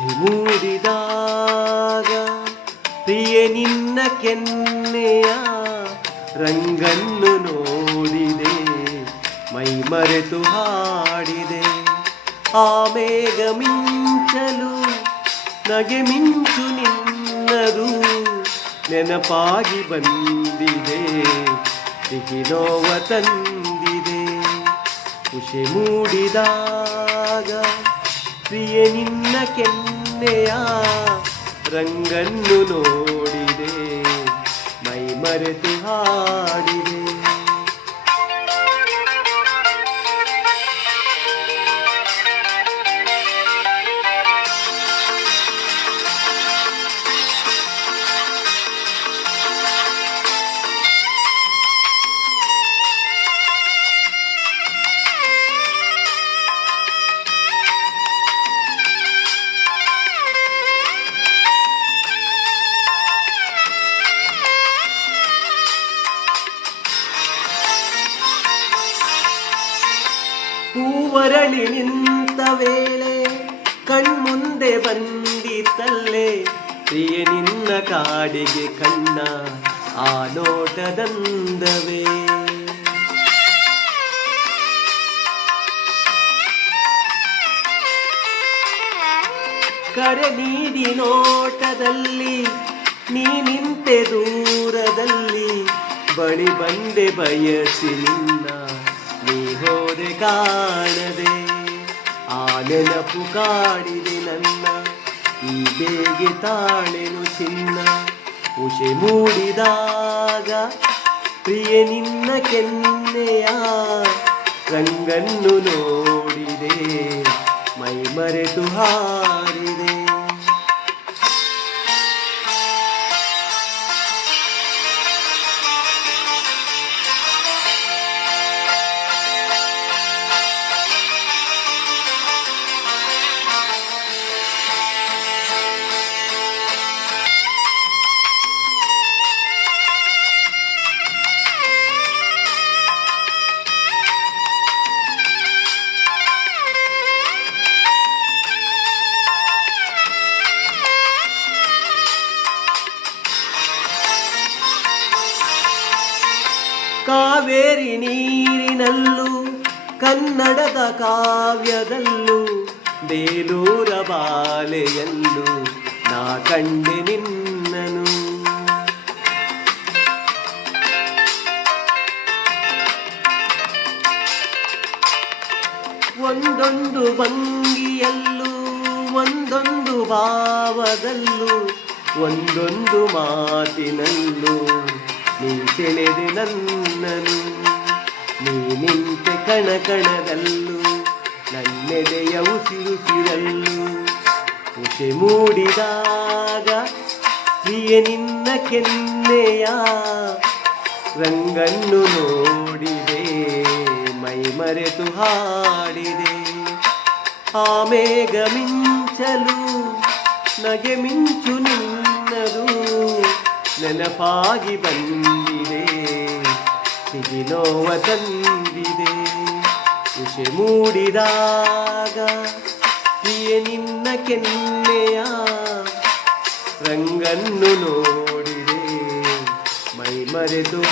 ಉಷೆ ಮೂಡಿದಾಗ ಪ್ರಿಯೆ ನಿನ್ನ ಕೆನ್ನೆಯ ರಂಗನ್ನು ನೋಡಿದೆ, ಮೈ ಮರೆತು ಹಾಡಿದೆ. ಆ ಮೇಘ ಮಿಂಚಲು ನಗೆ ಮಿಂಚು ನಿನ್ನದು ನೆನಪಾಗಿ ಬಂದಿದೆ, ಸಿಹಿ ನೋವ ತಂದಿದೆ. ಉಷೆ ಮೂಡಿದಾಗ ಪ್ರಿಯೆ ನಿನ್ನ ಕೆನ್ನೆಯ ರಂಗನ್ನು ನೋಡಿದೆ, ಮೈ ಮರೆತು ಹಾಡಿದೆ. ಹೂವರಳಿ ನಿಂತ ವೇಳೆ ಕಣ್ಮುಂದೆ ಬಂದಿತಲ್ಲೇ ಪ್ರಿಯೆ ನಿನ್ನ ಕಾಡಿಗೆ ಕಣ್ಣ ಆ ನೋಟದಂದವೇ. ಕರೆ ನೀಡಿ ನೋಟದಲ್ಲಿ ನೀ ನಿಂತೆ ದೂರದಲ್ಲಿ, ಬಳಿ ಬಂದೆ ಬಯಸಿ ನಿನ್ನ ನೀ ಹೋದೆ ಕಾಣದೆ. ಆ ನೆನಪು ಕಾಡಿದೆ ನನ್ನ ಈ ಬೇಗೆ ತಾಳೆನು ಚಿನ್ನ. ಉಷೆ ಮೂಡಿದಾಗ ಪ್ರಿಯೆ ನಿನ್ನ ಕೆನ್ನೆಯ ರಂಗನ್ನು ನೋಡಿದೆ, ಮೈ ಮರೆತು ಹಾರಿದೆ. ಕಾವೇರಿ ನೀರಿನಲ್ಲೂ ಕನ್ನಡದ ಕಾವ್ಯದಲ್ಲೂ ಬೇಲೂರ ಬಾಲೆಯಲ್ಲೂ ನಾ ಕಂಡೆ ನಿನ್ನನು. ಒಂದೊಂದು ಭಂಗಿಯಲ್ಲೂ ಒಂದೊಂದು ಭಾವದಲ್ಲೂ ಒಂದೊಂದು ಮಾತಿನಲ್ಲೂ ನೀ ಸೆಳೆದೆ ನನ್ನನು. ನೀ ನಿಂತೆ ಕಣಕಣದಲ್ಲೂ ನನ್ನೆದೆಯ ಉಸಿರುಸಿರಲ್ಲೂ. ಉಷೆ ಮೂಡಿದಾಗ ಪ್ರಿಯೆ ನಿನ್ನ ಕೆನ್ನೆಯ ರಂಗನ್ನು ನೋಡಿದೆ, ಮೈ ಮರೆತು ಹಾಡಿದೆ. ಆ ಮೇಘ ಮಿಂಚಲು ನಗೆ ಮಿಂಚು ನಿನ್ನದು ನೆನಪಾಗಿ ಬಂದಿದೆ, ಸಿಹಿ ನೋವ ತಂದಿದೆ. ಉಷೆ ಮೂಡಿದಾಗ ಪ್ರಿಯೆ ನಿನ್ನ ಕೆನ್ನೆಯ ರಂಗನ್ನು ನೋಡಿದೆ, ಮೈ ಮರೆತು